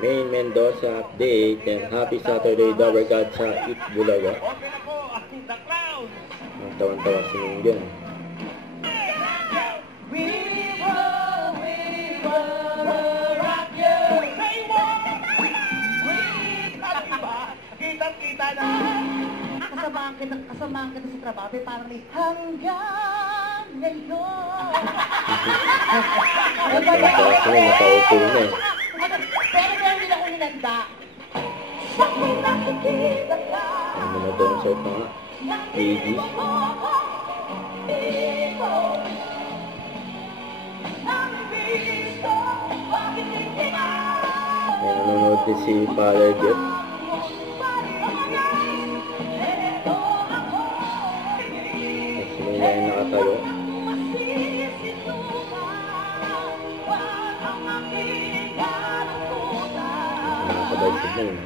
Main Mendoza update and happy Saturday Dabber God sa Itbulaga. Ang tawan-tawa si Mingyan. Kita na. Kasamahan kita sa trabaho, parang may hanggang ngayon. Tawan-tawa si Mingyan, nakaupo na eh. Pero meron din ako ninanda. Sa kung nakikita ka. Ano na ito ang suot na nga? AD. Ayan, nanonood din si Father Jeff. Si Mila yung nakatayo. Nakakabaysig na yun.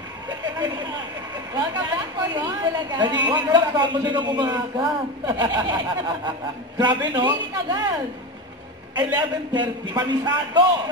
Welcome back po yun. Nadiinig lang, tapos na ng umaga. Grabe, no? Hindi agad. 11:30, pamisado!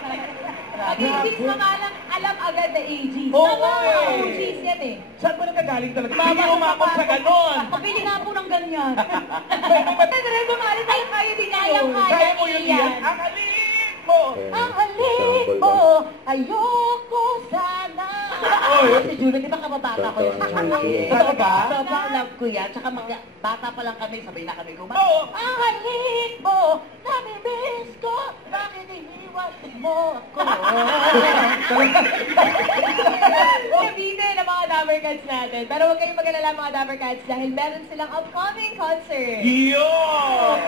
Pag-iisip mo nga lang, alam agad na AG. Oo, Tama mga eh. OGs yan eh. Saan ba nagkagaling talaga? Hindi umabot sa ganon! Pabili nga po ng ganyan. Pero bumalit tayo kaya din yun. Kaya mo yun yan? Ang halip mo! Ang halip mo, ayoko sana. Oy! Si Julie, di ba kababata ko yun si Julie? Ano ba? Sobrang love ko yan. Tsaka bata pa lang kami, sabay na kami kumain. Oo! Ang halip mo, namimiss ko, bakit iniwan mo ako? Sabihin ng mga Dabber Cats natin. Pero huwag kayong mag-alala mga Dabber Cats dahil meron silang upcoming concert. Yun!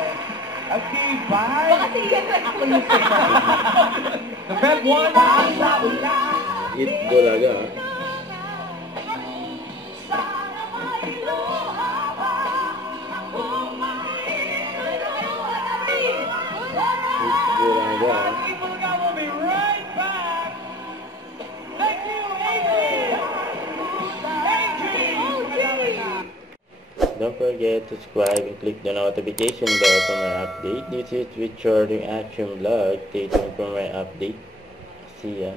Okay, bye! Baka sigan na ako yung The Feb 1 sa ulan! Itbulaga. Itbulaga. Itbulaga will be right back! Thank you, Adrian! Adrian! Don't forget to subscribe and click the notification bell for my update. This is Richard Action Vlog. Stay tuned for my update. See ya.